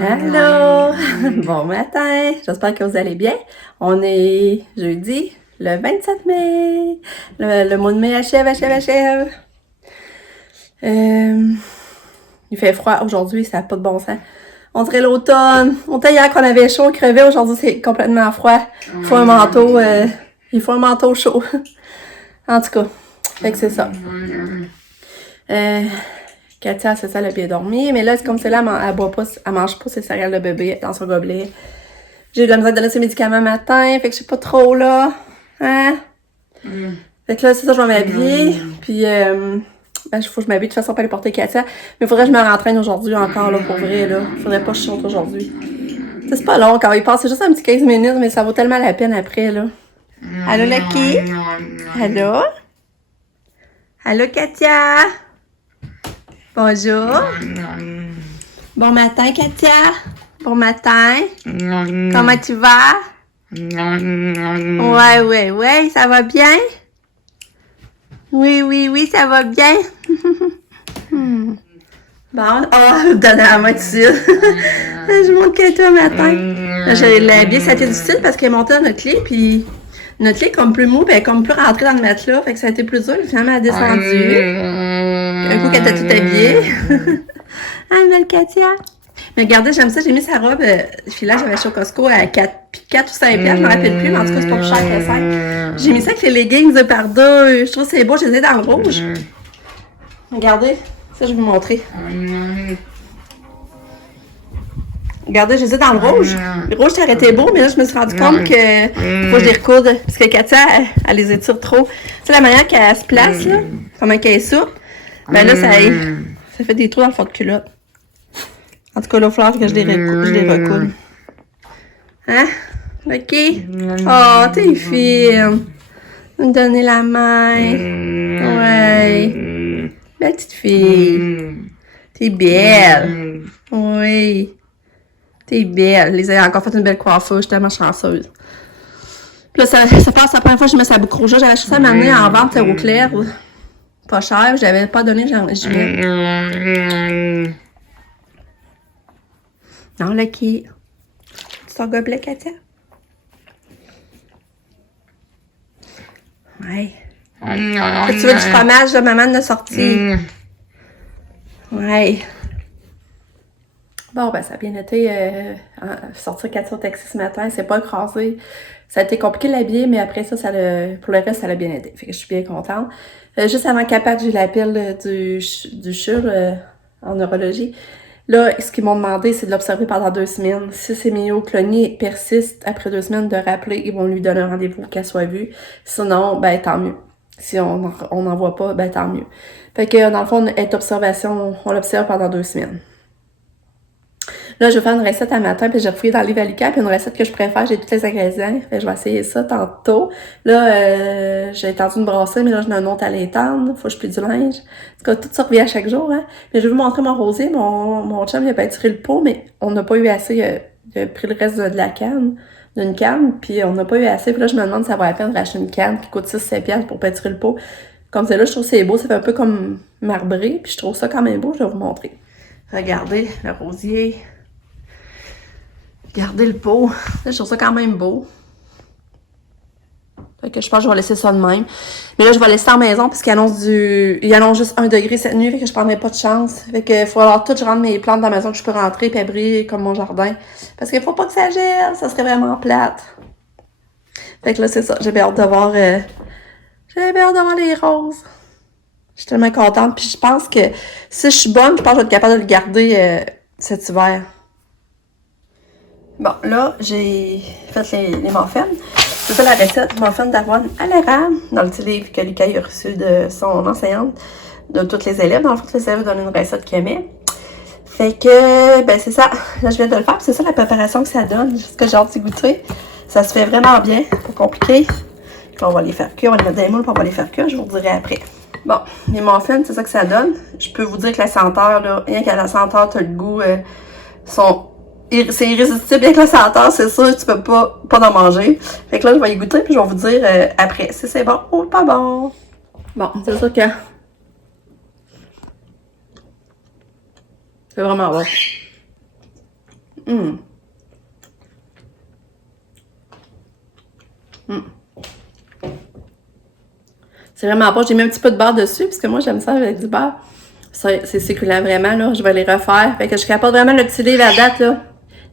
Allô! Bon matin! J'espère que vous allez bien. On est jeudi, le 27 mai. Le mois de mai achève. Il fait froid aujourd'hui, ça n'a pas de bon sens. On dirait l'automne. Autant hier qu'on avait chaud, on crevait, aujourd'hui c'est complètement froid. Il faut un manteau, chaud. En tout cas, fait que c'est ça. Katia, c'est ça, elle a bien dormi. Mais là, c'est comme c'est là, elle boit pas, elle mange pas ses céréales de bébé dans son gobelet. J'ai eu de la misère de donner ses médicaments matin, fait que je sais pas trop, là. Hein? Fait que là, c'est ça, je vais m'habiller. Puis, il faut que je m'habille de toute façon pour aller porter Katia. Mais il faudrait que je me rentraîne aujourd'hui encore, là, pour vrai, là. Faudrait pas que je chante aujourd'hui. C'est pas long quand il passe, c'est juste un petit 15 minutes, mais ça vaut tellement la peine après, là. Allô, Lucky? Allô? Allô, Katia? Bonjour. Bon matin, Katia. Bon matin. Comment tu vas? Ouais, ça va bien? Oui, ça va bien. Bon, donne la main dessus. Je montre que toi matin. J'ai l'habillé, ça a été difficile parce qu'elle est montée dans notre lit, puis notre lit est comme plus mou, puis elle est comme plus rentrée dans le matelas, fait que ça a été plus dur, finalement elle a descendu. Un coup qu'elle était tout habillée. Ah, belle Katia. Mais regardez, j'aime ça, j'ai mis sa robe filage, j'avais acheté au Costco à 4 ou 5 piastres, je me rappelle plus, mais en tout cas c'est pas plus cher que 5. J'ai mis ça avec les leggings de par deux, je trouve que c'est beau, je les ai dans le rouge. Regardez, ça je vais vous montrer. Regardez, je les ai dans le rouge. Le rouge, ça aurait été beau, mais là, je me suis rendu compte que faut que je les recoude. Parce que Katia, elle les étire trop. Tu sais, la manière qu'elle se place, là, comment qu'elle est souple, ben là, ça fait des trous dans le fond de culotte. En tout cas, là, il va falloir que je les recoude. Hein? OK? Oh, t'es fine. Me donner la main. Ouais. Belle petite fille. T'es belle. Oui. T'es belle. Les a encore fait une belle coiffure. Je suis tellement chanceuse. Puis là, ça passe la première fois que je mets sa boucle rouge. J'avais acheté ça à m'amener en vente au clair. Pas cher. Je l'avais pas donné. J'y mets. Non, Lucky. Tu ton gobelet, Katia? Ouais. Tu veux du fromage de maman de sortie? Ouais. Bon, ben, ça a bien été. Sortir Katia au taxi ce matin, c'est pas écrasé. Ça a été compliqué de l'habiller, mais après ça, pour le reste, ça l'a bien aidé. Fait que je suis bien contente. Juste avant qu'elle parte, j'ai la pile du CHUR en neurologie. Là, ce qu'ils m'ont demandé, c'est de l'observer pendant 2 semaines. Si ces myoclonies persistent après 2 semaines, de rappeler, ils vont lui donner un rendez-vous qu'elle soit vue. Sinon, ben tant mieux. Si on n'en voit pas, ben tant mieux. Fait que dans le fond, être observation, on l'observe pendant 2 semaines. Là, je vais faire une recette à matin, puis j'ai refouillé dans les Valica, puis une recette que je préfère, j'ai tous les ingrédients. Fait que je vais essayer ça tantôt. Là, j'ai étendu une brasserie, mais là, j'en ai un autre à l'étendre. Faut que je plie du linge. En tout cas, tout ça revient à chaque jour, hein. Mais je vais vous montrer mon rosier. Mon chum, il a peinturé le pot, mais on n'a pas eu assez. Il a pris le reste de la canne, d'une canne, puis on n'a pas eu assez. Puis là, je me demande si ça vaut la peine de racheter une canne qui coûte 6-7 piastres pour peinturer le pot. Comme c'est là, je trouve que c'est beau. Ça fait un peu comme marbré, puis je trouve ça quand même beau. Je vais vous montrer. Regardez, le rosier. Regardez le pot. Là, je trouve ça quand même beau. Fait que je pense que je vais laisser ça de même. Mais là, je vais laisser ça en maison parce qu'il annonce juste 1 degré cette nuit. Fait que je prendrai pas de chance. Fait que faut alors tout, je rentre mes plantes dans la maison que je peux rentrer puis abrir comme mon jardin. Parce qu'il faut pas que ça gèle. Ça serait vraiment plate. Fait que là, c'est ça. J'ai bien hâte de voir, les roses. Je suis tellement contente. Puis je pense que si je suis bonne, je pense que je vais être capable de le garder cet hiver. Bon, là, j'ai fait les muffins. C'est ça la recette, muffins d'avoine à l'érable, dans le petit livre que Lucas a reçu de son enseignante, de tous les élèves. Dans le fond, tous les élèves donnent une recette qu'il aimait. Fait que, ben c'est ça. Là, je viens de le faire. C'est ça la préparation que ça donne. Juste que j'ai hâte d'y goûter. Ça se fait vraiment bien. Pas compliqué. Puis on va les faire cuire. On va les mettre dans les moules puis on va les faire cuire. Je vous dirai après. Bon, les muffins, c'est ça que ça donne. Je peux vous dire que la senteur, là, rien qu'à la senteur, t'as le goût, c'est irrésistible avec la senteur, c'est sûr, tu peux pas en manger. Fait que là, je vais y goûter puis je vais vous dire après si c'est bon ou pas bon. Bon, c'est sûr que c'est vraiment bon. Hum. Hum. C'est vraiment bon. J'ai mis un petit peu de beurre dessus, parce que moi, j'aime ça avec du beurre. C'est succulent, vraiment, là. Je vais les refaire. Fait que je capote vraiment le petit livre à date, là.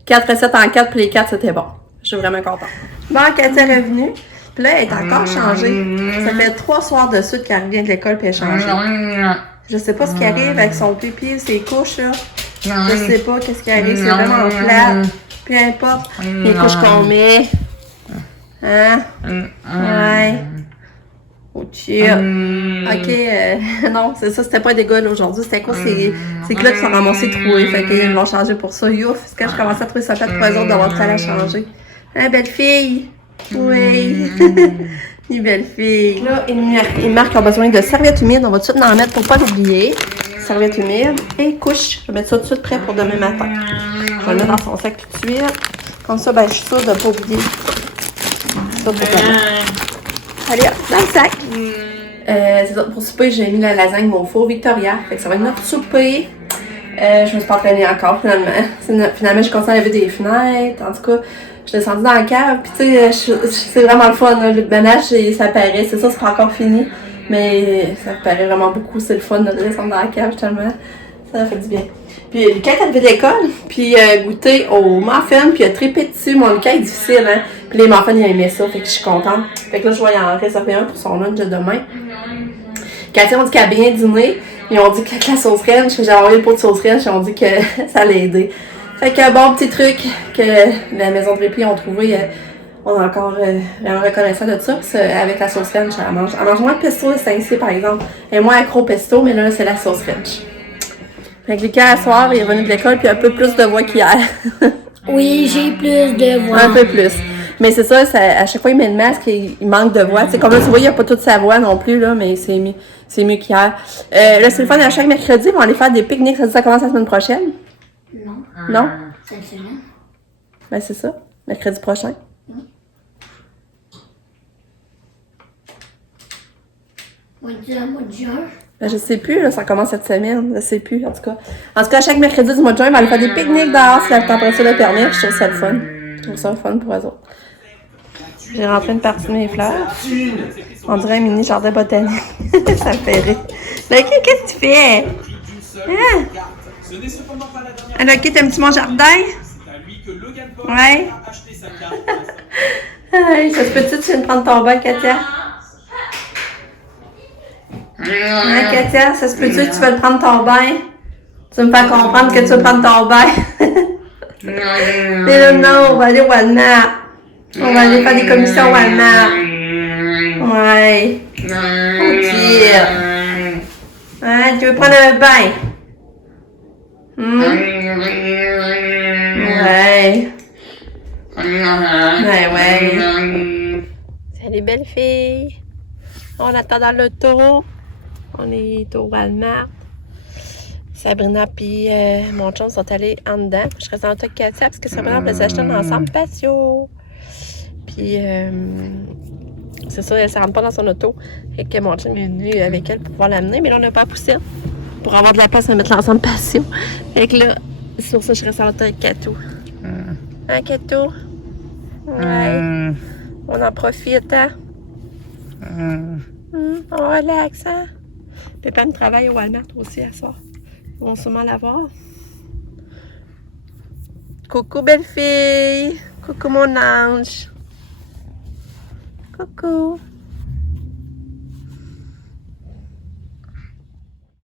4 recettes en 4, puis les 4, c'était bon. Je suis vraiment contente. Bon, Katia est revenue. Puis là, elle est encore changée. Ça fait 3 soirs de suite qu'elle revient de l'école, puis elle est changée. Je sais pas ce qui arrive avec son pipi, ses couches, là. Je sais pas qu'est-ce qui arrive. C'est vraiment plat. Peu importe les couches qu'on met. Hein? Ouais. Oh, chill. Ok, non, c'est ça, c'était pas des gars aujourd'hui. C'était quoi? C'est que là qui sont ramassés troués. Fait qu'ils l'ont changé pour ça. Youf, c'est quand je commençais à trouver ça fait pour eux autres d'avoir à la changer. Hein, belle fille? Oui. Une belle fille. Là, et Marc ont besoin de serviettes humides. On va tout de suite en mettre pour pas l'oublier. Serviettes humides et couche. Je vais mettre ça tout de suite prêt pour demain matin. Je vais le mettre dans son sac tout de suite. Comme ça, ben, je suis sûre de ne pas oublier ça pour demain. Allez, hop, dans le sac. C'est ça, pour souper, j'ai mis la lasagne au four Victoria. Fait que ça va être notre souper. Je me suis pas entraînée encore, finalement. Finalement, je continue à lever des fenêtres. En tout cas, je suis descendue dans la cave. Puis, tu sais, c'est vraiment le fun. Hein. Le ménage, ça paraît. C'est ça, c'est pas encore fini. Mais ça me paraît vraiment beaucoup. C'est le fun de descendre dans la cave, tellement. Ça fait du bien. Puis, Lucas est arrivé de l'école. Puis, goûté au muffin. Puis, il a trippé dessus. Mon Lucas est difficile, hein. Puis, les muffins, il a aimé ça. Fait que je suis contente. Fait que là, je vais en réserver un pour son lunch de demain. Katia, on dit qu'elle a bien dîné. Ils ont dit que la sauce ranch, que j'ai envoyé le pot de sauce ranch, ils ont dit que ça allait aider. Fait que bon petit truc que la maison de répit ont trouvé, on est encore vraiment reconnaissant de ça. Parce avec la sauce ranch, elle mange moins de pesto de Saint-Cyr, par exemple. Elle est moins accro au pesto, mais là, c'est la sauce ranch. Fait que Lucas, à soir, il est revenu de l'école, puis un peu plus de voix qu'hier. Oui, j'ai plus de voix. Un peu plus. Mais c'est ça, à chaque fois il met le masque, il manque de voix. C'est comme là, tu vois, il n'y a pas toute sa voix non plus, là, mais c'est mieux qu'hier. Là, c'est le fun, à chaque mercredi, on va aller faire des pique-niques. Ça commence la semaine prochaine? Non. Non? Cette semaine. Ben, c'est ça. Mercredi prochain. On va dire le mois de juin. Ben, je sais plus, là, ça commence cette semaine. Je sais plus, en tout cas. En tout cas, chaque mercredi du mois de juin, on va aller faire des pique-niques dehors si la température le permet. Je trouve ça le fun. Je trouve ça le fun pour eux autres. J'ai rentré une partie de mes fleurs. On dirait un mini jardin botanique. Ça me fait rire. Lucky, qu'est-ce que tu fais? Hein? Alors, Lucky, t'aimes-tu mon jardin? Ouais. Hey, ça se peut-tu que tu viennes prendre ton bain, Katia? Hein, Katia, ça se peut-tu que tu veux prendre ton bain? Tu me fais comprendre que tu veux prendre ton bain? Mais là, non, on va aller au Walmart. On va aller faire des commissions au Walmart. Ouais. Ok. Hein, tu veux prendre un bain? Ouais. Ouais. Salut, belle fille. On attend dans l'auto. On est au Walmart. Sabrina puis mon chum sont allés en dedans. Je reste en auto avec Katia parce que Sabrina voulait s'acheter un ensemble patio. Puis c'est ça, elle ne rentre pas dans son auto. Et que mon chum est venu avec elle pour pouvoir l'amener. Mais là, on n'a pas poussé pour avoir de la place à mettre l'ensemble patio. Fait que là, sur ça, je reste en auto avec Katou. Hein, Katou? Ouais. On en profite, hein? On relaxe, hein? Pépin me travaille au Walmart aussi à soir. Ils vont sûrement la voir. Coucou, belle fille! Coucou, mon ange! Coucou!